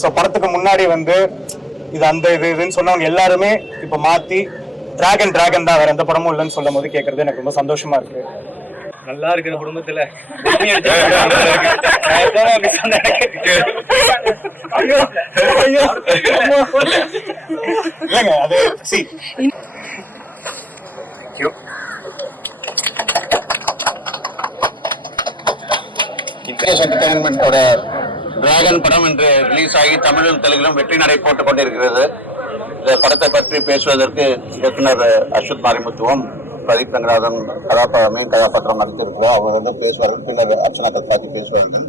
So படத்துக்கு முன்னாடி வந்து இது அந்த இதுன்னு சொன்னவங்க எல்லாருமே இப்போ மாற்றி டிராகன் தான், வேற எந்த படமும் இல்லைன்னு சொல்லும் போது கேட்கறது எனக்கு ரொம்ப சந்தோஷமா இருக்கு. நல்லா இருக்கிற குடும்பத்துல இல்லைங்க அது என்டர்டைன்மெண்டோட டிராகன் படம் என்று ரிலீஸ் ஆகி தமிழிலும் தெலுங்கிலும் வெற்றி நடை போட்டுக் கொண்டிருக்கிறது. இந்த படத்தை பற்றி பேசுவதற்கு இயக்குனர் அஸ்வத் மாரிமுத்துவம், பிரதீப் ரங்கநாதன் மெயின் கதாபாத்திரம் நடித்திருக்கிறார். அவர் வந்து பேசுவார்கள். பின்னர் அர்ச்சனா கத்பாத்தி பேசுவார்கள்.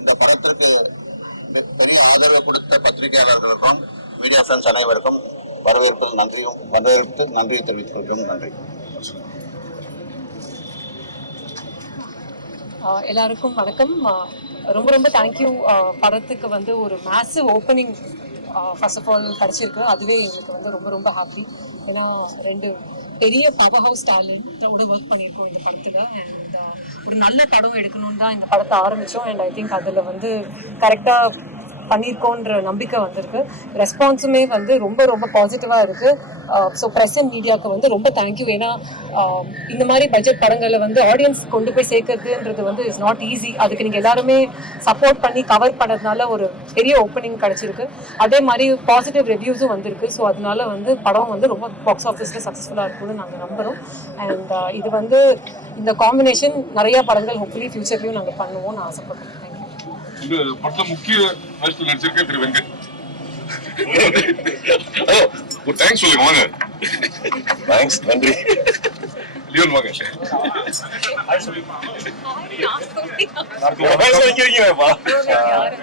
இந்த படத்திற்கு பெரிய ஆதரவு கொடுத்த பத்திரிகையாளர்களுக்கும் மீடியா ஃப்ரெண்ட்ஸ் அனைவருக்கும் வரவேற்பு நன்றியை தெரிவித்துக் கொள்கிறோம். நன்றி. எல்லாருக்கும் வணக்கம். ரொம்ப ரொம்ப தேங்க்யூ. படத்துக்கு வந்து ஒரு massive opening first of all கிடச்சிருக்கு. அதுவே எங்களுக்கு வந்து ரொம்ப ரொம்ப ஹாப்பி. ஏன்னா 2 பெரிய பவர் ஹவுஸ் டேலண்டோட ஒர்க் பண்ணியிருக்கோம் இந்த படத்தில். அண்ட் ஒரு நல்ல படம் எடுக்கணும்னு தான் இந்த படத்தை ஆரம்பித்தோம். அண்ட் ஐ திங்க் அதில் வந்து கரெக்டாக பண்ணியிருக்கோன்ற நம்பிக்கை வந்திருக்கு. ரெஸ்பான்ஸுமே வந்து ரொம்ப ரொம்ப பாசிட்டிவாக இருக்குது. ஸோ ப்ரெஸ் அண்ட் மீடியாவுக்கு வந்து ரொம்ப தேங்க்யூ. ஏன்னா இந்த மாதிரி பட்ஜெட் படங்களை வந்து ஆடியன்ஸ் கொண்டு போய் சேர்க்கறதுன்றது வந்து இட்ஸ் நாட் ஈஸி. அதுக்கு நீங்கள் எல்லாருமே சப்போர்ட் பண்ணி கவர் பண்ணதுனால ஒரு பெரிய ஓப்பனிங் கிடச்சிருக்கு. அதே மாதிரி பாசிட்டிவ் ரிவ்யூஸும் வந்திருக்கு. ஸோ அதனால வந்து படம் வந்து ரொம்ப பாக்ஸ் ஆஃபீஸில் சக்ஸஸ்ஃபுல்லாக இருக்கும்னு நாங்கள் நம்புகிறோம். அண்ட் இது வந்து இந்த காம்பினேஷன் நிறையா படங்கள் ஹோப்ஃபுல்லி ஃபியூச்சர்லையும் நாங்கள் பண்ணுவோம்னு ஆசைப்படுறோம். இந்த படத்துல முக்கிய வேஷத்தில் நடிச்சிருக்க திரு வெங்கட். ஒரு தேங்க்ஸ் சொல்லுங்க வாங்க. தேங்க்ஸ், நன்றி. லியோன் வாங்க.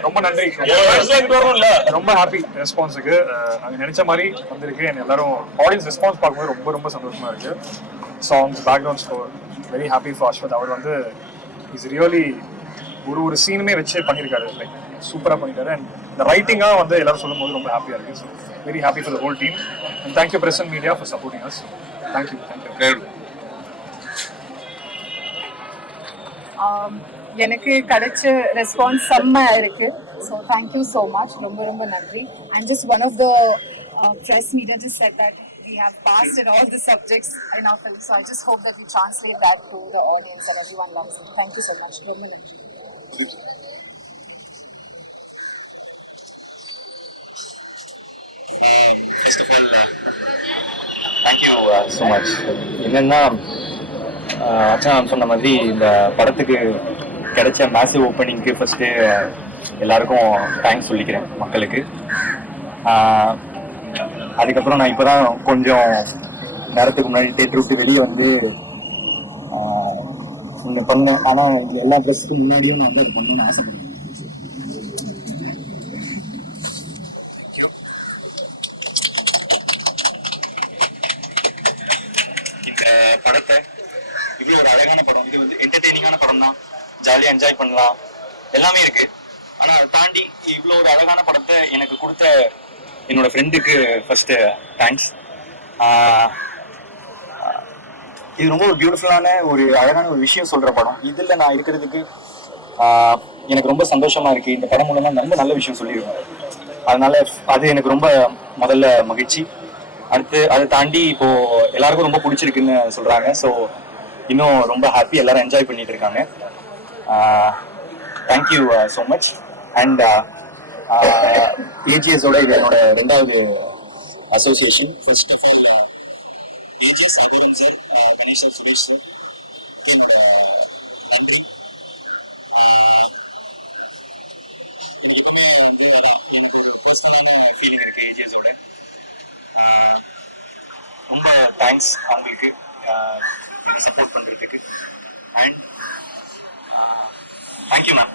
ரொம்ப நன்றி. ரொம்ப ஹாப்பி ரெஸ்பான்ஸுக்கு. நாங்கள் நினைச்ச மாதிரி வந்திருக்கு. எல்லாரும் ஆடியன்ஸ் ரெஸ்பான்ஸ் பார்க்கும்போது ரொம்ப ரொம்ப சந்தோஷமா இருக்கு. Songs, background score, very happy for Ashwath. அவர் வந்து இஸ் ரியலி ஒரு சீனுமே வச்சு பண்ணியிருக்காரு. லைக் சூப்பராக பண்ணிட்டாரு. அண்ட் இந்த ரைட்டிங்காக வந்து எல்லாரும் சொல்லும் போது ரொம்ப ஹாப்பியாக இருக்குது. So very happy for the whole team. And thank you press and media for supporting us. Thank you. எனக்கு கிடைச்ச ரெஸ்பான்ஸ் செம்மையாக இருக்குது. So thank you so much. ரொம்ப ரொம்ப நன்றி. And just one of the press media just said that we have passed in all the subjects in our film. So I just hope that we translate that to the audience and everyone loves it. Thank you so much. ரொம்ப நன்றி. First of all, thank you so much. என்னன்னா அர்ச்சனா சொன்ன மாதிரி இந்த படத்துக்கு கிடைச்ச massive ஓப்பனிங்க்கு first எல்லாருக்கும் thanks சொல்லிக்கிறேன் மக்களுக்கு. அதுக்கப்புறம் நான் இப்போ தான் கொஞ்சம் நேரத்துக்கு முன்னாடி தேட்டர் விட்டு வெளியே வந்து இங்கே பண்ணேன். ஆனால் எல்லா ட்ரெஸ்ஸுக்கு முன்னாடியும் நான் வந்து அது பண்ணணும்னு ஆசைப்படுறேன். இந்த படத்தை இவ்வளோ ஒரு அழகான படம், இது வந்து என்டர்டெய்னிங்கான படம் தான், ஜாலியாக என்ஜாய் பண்ணலாம், எல்லாமே இருக்கு. ஆனால் அதை தாண்டி இவ்வளோ ஒரு அழகான படத்தை எனக்கு கொடுத்த என்னோட ஃப்ரெண்டுக்கு ஃபர்ஸ்ட்டு தேங்க்ஸ். இது ரொம்ப ஒரு பியூட்டிஃபுல்லான ஒரு அழகான ஒரு விஷயம் சொல்கிற படம். இதில் நான் இருக்கிறதுக்கு எனக்கு ரொம்ப சந்தோஷமாக இருக்குது. இந்த படம் மூலமாக ரொம்ப நல்ல விஷயம் சொல்லியிருக்கேன். அதனால அது எனக்கு ரொம்ப முதல்ல மகிழ்ச்சி. அடுத்து அதை தாண்டி இப்போது எல்லாருக்கும் ரொம்ப பிடிச்சிருக்குன்னு சொல்கிறாங்க. ஸோ இன்னும் ரொம்ப ஹாப்பி, எல்லாரும் என்ஜாய் பண்ணிட்டு இருக்காங்க. Thank you so much. அண்ட் ஏஜிஎஸோட இது என்னோட 2வது association. First of all AGS Agoram sir, Ganesh sir, Suresh sir, என்னோட நன்றி. எனக்கு எப்பவுமே வந்து எனக்கு ஒரு பர்சனலான ஃபீலிங் இருக்குது ஏஜிஎஸோட. ரொம்ப தேங்க்ஸ் அவங்களுக்கு சப்போர்ட் பண்ணுறதுக்கு. And thank you ma'am.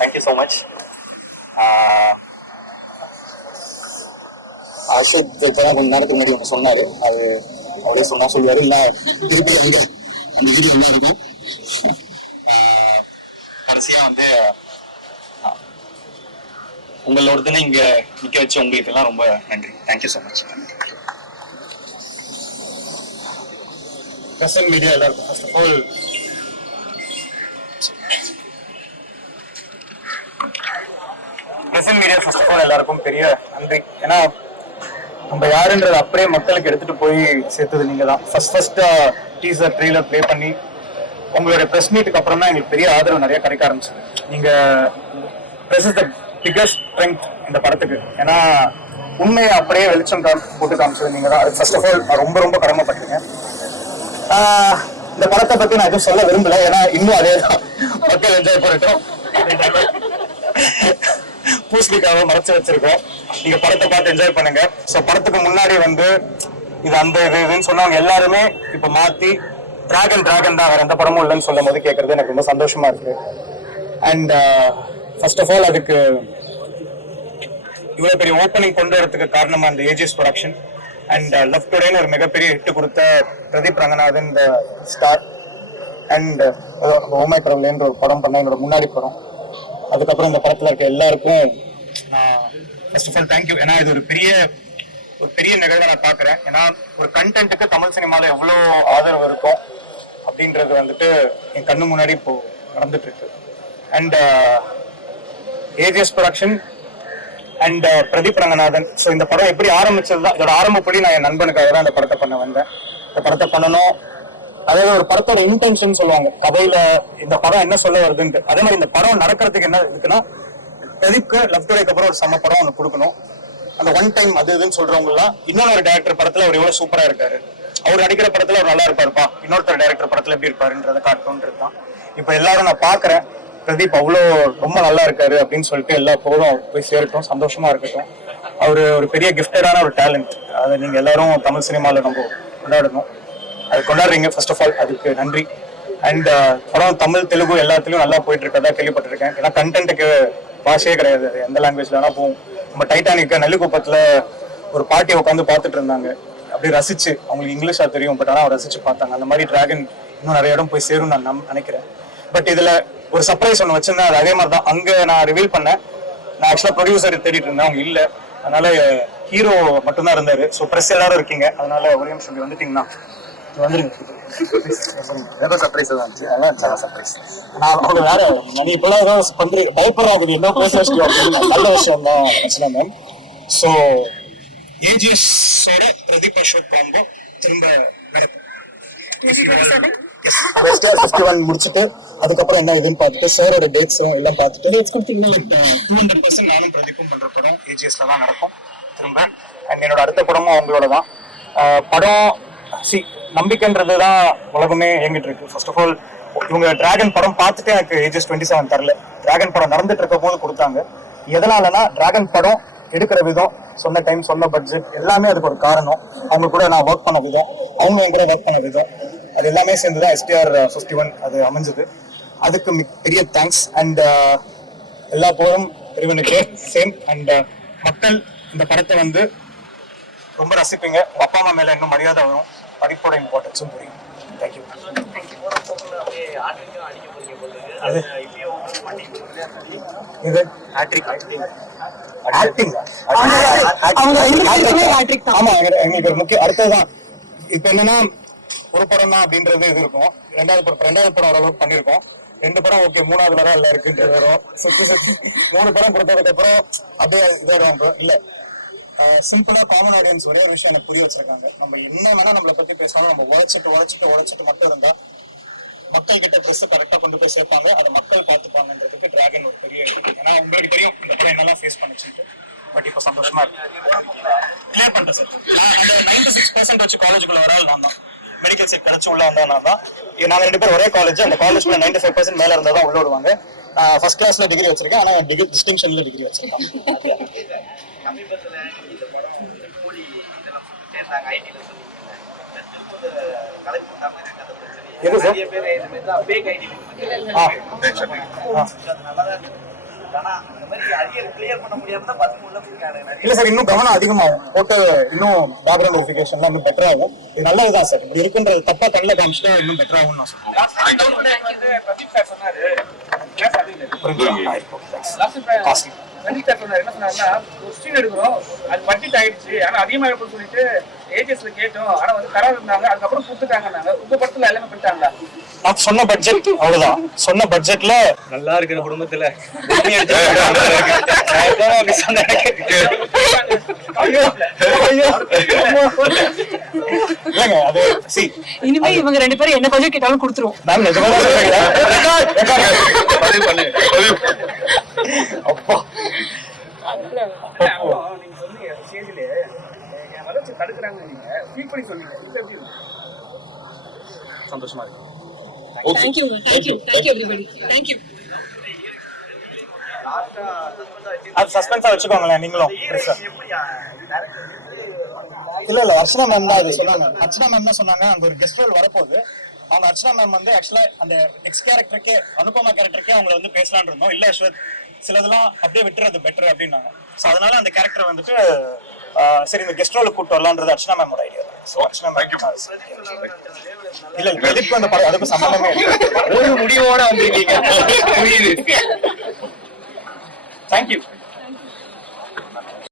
Thank you so much. Ashok கொஞ்ச நேரத்துக்கு முன்னாடி ஒன்று சொன்னார். அது அவரே சொல்லுவார், இல்லை திருப்பி வந்து அந்த வீடியோ எல்லாம் இருக்கும். கடைசியாக வந்து உங்களோட தானே இங்கே நிற்க வச்சு உங்களுக்கு எல்லாம் ரொம்ப நன்றி. Thank you so much. Press and media எல்லாருக்கும் first of all present media first of all எல்லாருக்கும் பெரிய நன்றி. ஏன்னா நம்ம யாருன்றதை அப்படியே மக்களுக்கு எடுத்துட்டு போய் சேர்த்தது நீங்க தான். ஃபர்ஸ்ட் டீசர் ட்ரெய்லர் ப்ளே பண்ணி உங்களுடைய ப்ரெஸ் மீட்டுக்கு அப்புறம் தான் எங்களுக்கு பெரிய ஆதரவு நிறைய கிடைக்க ஆரம்பிச்சது. நீங்க press is the biggest strength இந்த படத்துக்கு. ஏன்னா உண்மையை அப்படியே வெளிச்சம் போட்டு காமிச்சது நீங்க தான். ஃபர்ஸ்ட் ஆஃப் ஆல் ரொம்ப ரொம்ப கடமைப்பட்டீங்க. இந்த படத்தை பத்தி நான் எதுவும் சொல்ல விரும்பல, ஏன்னா இன்னும் அதே தான் மக்கள் என்ஜாய் பண்ணட்டும். பூசணிக்காக மறைச்சு வச்சிருக்கோம், நீங்க படத்தை பார்த்து என்ஜாய் பண்ணுங்க. ஸோ படத்துக்கு முன்னாடி வந்து இது அந்த இதுன்னு சொன்னவங்க எல்லாருமே இப்ப மாத்தி டிராகன் தான், வேற எந்த படமும் இல்லைன்னு சொல்லும் போது கேட்கறது எனக்கு ரொம்ப சந்தோஷமா இருக்கு. அண்ட் ஃபர்ஸ்ட் ஆஃப் ஆல் அதுக்கு இவ்வளவு பெரிய ஓப்பனிங் கொண்டு வரதுக்கு காரணமா இந்த ஏஜிஎஸ் ப்ரொடக்ஷன் அண்ட் லவ் டுடேன்னு ஒரு மிகப்பெரிய ஹிட் கொடுத்த பிரதீப் ரங்கநாதன் இந்த ஸ்டார் அண்ட் ஓமை கடவுளேன்ற ஒரு படம் பண்ண என்னோட முன்னாடி படம். அதுக்கப்புறம் இந்த படத்துல இருக்க எல்லாருக்கும் நான் ஃபர்ஸ்ட் ஆஃப் ஆல் தேங்க்யூ. ஏன்னா இது ஒரு பெரிய நிகழ்வை நான் பாக்குறேன். ஏன்னா ஒரு கண்டென்ட்டுக்கு தமிழ் சினிமால எவ்வளோ ஆதரவு இருக்கும் அப்படின்றது வந்துட்டு என் கண்ணு முன்னாடி இப்போ நடந்துட்டு இருக்கு. And AGS production and Pradeep Ranganathan. So இந்த படம் எப்படி ஆரம்பிச்சதுதான், இதோட ஆரம்பப்படி நான் என் நண்பனுக்காக தான் இந்த படத்தை பண்ண வந்தேன். இந்த படத்தை பண்ணணும், அதாவது ஒரு படத்தோட இன்டென்ஷன் சொல்லுவாங்க கதையில இந்த படம் என்ன சொல்ல வருதுன்ட்டு. அதே மாதிரி இந்த படம் நடக்கிறதுக்கு என்ன இருக்குன்னா, பிரதீப்க்கு லவ் டுடேக்கு அப்புறம் ஒரு செம்ம படம் ஒன்று கொடுக்கணும். அந்த ஒன் டைம் அது இதுன்னு சொல்றவங்க எல்லாம் இன்னொரு டேரக்டர் படத்துல அவர் எவ்வளவு சூப்பரா இருக்காரு, அவர் நடிக்கிற படத்துல அவர் நல்லா இருப்பாருப்பா, இன்னொருத்தர் டேரக்டர் படத்துல எப்படி இருப்பாருன்றதை காட்டணுன்றது தான். இப்ப எல்லாரும் நான் பாக்குறேன், பிரதீப் அவ்வளோ ரொம்ப நல்லா இருக்காரு அப்படின்னு சொல்லிட்டு எல்லா போதும் போய் சேரட்டும், சந்தோஷமா இருக்கட்டும். அவரு ஒரு பெரிய கிஃப்டடான ஒரு டேலண்ட், அதை நீங்க எல்லாரும் தமிழ் சினிமாவில் நம்ம கொண்டாடணும். அது கொண்டாடுறீங்க, ஃபர்ஸ்ட் ஆஃப் ஆல் அதுக்கு நன்றி. அண்ட் படம் தமிழ் தெலுங்கு எல்லாத்துலயும் நல்லா போயிட்டு இருக்கதா கேள்விப்பட்டிருக்கேன். ஏன்னா கண்டென்ட்டுக்கு பாஷையே கிடையாது, எந்த லாங்குவேஜ்ல வேணா போகும். நம்ம டைட்டானிக் நெல்லிக்குப்பத்துல ஒரு பாட்டியை உட்காந்து பார்த்துட்டு இருந்தாங்க, அப்படி ரசிச்சு, அவங்களுக்கு இங்கிலீஷா தெரியும் பட் ஆனால் ரசிச்சு பார்த்தாங்க. அந்த மாதிரி டிராகன் இன்னும் நிறைய இடம் போய் சேரும் நான் நினைக்கிறேன். பட் இதுல ஒரு சர்ப்ரைஸ் ஒன்று வச்சிருந்தேன், அது அதே மாதிரி தான் அங்கே நான் ரிவீல் பண்ணேன். நான் ஆக்சுவலாக ப்ரொடியூசர் தேடிட்டு இருந்தேன், அவங்க இல்லை, அதனால ஹீரோ மட்டும்தான் இருந்தாரு. ஸோ ப்ரெஸ் எல்லாரும் இருக்கீங்க, அதனால ஒரே நிமிஷம் வந்துட்டீங்கன்னா வந்துருங்க. சர்ப்ரைஸ் தான் இருந்துச்சு, அதெல்லாம் చాలా சர்ப்ரைஸ். நான் அவங்க வேற நீ இப்பெல்லாம் ஏதோ பண்றீங்க பயப்படுறாங்க, என்ன பேச நல்ல விஷயம் தான் ஆக்சுவலா மேம். ஸோ ஏஜிஎஸோட பிரதீப் அசோக் காம்போ திரும்ப நடக்கும். 51 முடிச்சுட்டு அதுக்கப்புறம் என்ன இதுன்னு பார்த்துட்டு சாரோட டேட்ஸும் எல்லாம் பார்த்துட்டு டேட்ஸ் கொடுத்தீங்கன்னா 200% நானும் பிரதீப்பும் பண்ற படம் ஏஜிஎஸ்ல தான் நடக்கும் திரும்ப. அண்ட் என்னோட அடுத்த படமும் அவங்களோட தான் படம். நம்பிக்கைன்றது தான் உலகமே இயங்கிட்டு இருக்கு. ஃபர்ஸ்ட் ஆஃப் ஆல் இவங்க டிராகன் படம் பார்த்துட்டு எனக்கு ஏஜிஎஸ் 27 தரல, டிராகன் படம் நடந்துட்டு இருக்க போது கொடுத்தாங்க. எதனாலனா டிராகன் படம் எடுக்கிற விதம், சொன்ன டைம், சொன்ன பட்ஜெட் எல்லாமே அதுக்கு ஒரு காரணம். அவங்க கூட நான் ஒர்க் பண்ண விதம், அவங்க என் கூட ஒர்க் பண்ண விதம், அது எல்லாமே சேர்ந்துதான் STR 51 அது அமைஞ்சது. அதுக்கு பெரிய தேங்க்ஸ். அண்ட் எல்லா போரும் இறைவனுக்கு சேம். அண்ட் மக்கள் இந்த படத்தை வந்து ரொம்ப ரசிப்பீங்க, அப்பா அம்மா மேல இன்னும் மரியாதை வரும், படிப்போட இம்பார்ட்டன்ஸும் புரியும். தேங்க்யூ. அது இது ஆமா, எங்களுக்கு ஒரு முக்கிய அடுத்ததுதான். இப்ப என்னன்னா ஒரு படம் தான் அப்படின்றது இது இருக்கும். ரெண்டாவது படம் ஓரளவுக்கு பண்ணிருக்கோம். 2 படம் ஓகே, 3ஆவதுல தான் இல்ல இருக்குன்றது வரும். சுத்தி 3 படம் கொடுத்ததுக்கு அப்புறம் அப்படியே இதாக இல்ல. சிம்பிளா காமன் ஆடியன்ஸ் ஒரே விஷயம் எனக்கு புரிய வச்சிருக்காங்க. நம்ம என்ன வேணா நம்மளை பத்தி பேசாலும் நம்ம உழைச்சிட்டு மட்டும் இருந்தா மக்கள் கிட்ட ட்ரெஸ் கரெக்டா கொண்டு போய் சேர்ப்பாங்க, அதை மக்கள் பார்த்துப்பாங்கன்றதுக்கு டிராகன் ஒரு பெரிய இருக்கு. ஏன்னா உங்களுக்கு தெரியும் இந்த படம் என்னெல்லாம் ஃபேஸ் பண்ணிச்சுட்டு. பட் இப்போ சந்தோஷமா இருக்கு. கிளியர் பண்ணிட்டேன் சார். அந்த 96% வச்சு காலேஜுக்குள்ள வராது நான் தான். மெடிக்கல் சீட் கிடைச்சி உள்ள வந்தா நான் தான். நாங்க 2 பேரும் ஒரே காலேஜ். அந்த காலேஜ்ல 95% மேல இருந்தா தான் உள்ள விடுவாங்க. ஃபர்ஸ்ட் கிளாஸ்ல டிகிரி வச்சிருக்கேன், ஆனா டிஸ்டிங்ஷன்ல டிகிரி வச்சிருக்கேன். எது சார்? இல்ல சார், இன்னும் கவனம் அதிகமாகும், போட்டு இன்னும் பேக்ரவுண்ட் வெரிஃபிகேஷன்லாம் இன்னும் பெட்டர் ஆகும். இது நல்லதுதான் சார். இப்படி இருக்குன்றது தப்பா கண்ணில் காமிச்சுட்டா இன்னும் பெட்டர் ஆகும்னு நான் சொல்றேன். எடுக்கிறோம் அது பட்ஜெட் ஆயிடுச்சு, ஆனா அதிகமா இருக்குன்னு சொல்லிட்டு ஏஜிஎஸ்ல கேட்டோம். ஆனா வந்து கரார் இருந்தாங்க, அதுக்கப்புறம் கொடுத்துட்டாங்க. உங்க படத்துல எல்லாமே பண்ணிட்டாங்களா? நான் சொன்ன பட்ஜெட் அவ்வளவுதான். சொன்ன பட்ஜெட்ல நல்லா இருக்கிற குடும்பத்துல சொன்னேன் ஐயோ ஐயோ இல்லைங்க அது சி இனிமே இவங்க 2 பேரும் என்ன கொஞ்சம் கேட்டாலும் கொடுத்துருவோம். மேம் நிஜமா தான் சொல்றீங்களா? பதிவு பண்ணு அப்பா நீங்க சொன்னீங்க ஸ்டேஜ்ல என் வளர்ச்சி தடுக்கிறாங்க, நீங்க ஃபீல் பண்ணி சொன்னீங்க. இது எப்படி இருக்கு? சந்தோஷமா இருக்கு. Thank you everybody. தேங்க்யூ. அது சஸ்பென்ஸா வச்சுக்கோங்களேன் நீங்களும். இல்ல அர்ச்சனா மேம் தான் அது சொன்னாங்க. அர்ச்சனா மேம் தான் சொன்னாங்க அங்க ஒரு கெஸ்ட் ரோல் வரப்போகுது. அவங்க அர்ச்சனா மேம் வந்து ஆக்சுவலா அந்த எக்ஸ் கேரக்டருக்கே அனுபமா கேரக்டருக்கே அவங்கள வந்து பேசலாம்னு இருந்தோம். இல்ல அஸ்வத் சிலதெல்லாம் அப்படியே விட்டுறது பெட்டர் அப்படின்னாங்க. ஸோ அதனால அந்த கேரக்டர் வந்துட்டு சரி இந்த கெஸ்ட் ரோலுக்கு கூப்பிட்டு வரலான்றது அர்ச்சனா மேமோட ஐடியா. ஸோ அர்ச்சனா மேம் இல்ல பிரதீப் அந்த படம் அதுக்கு சம்பந்தமே ஒரு முடிவோட வந்திருக்கீங்க. புரியுது. தேங்க்யூ.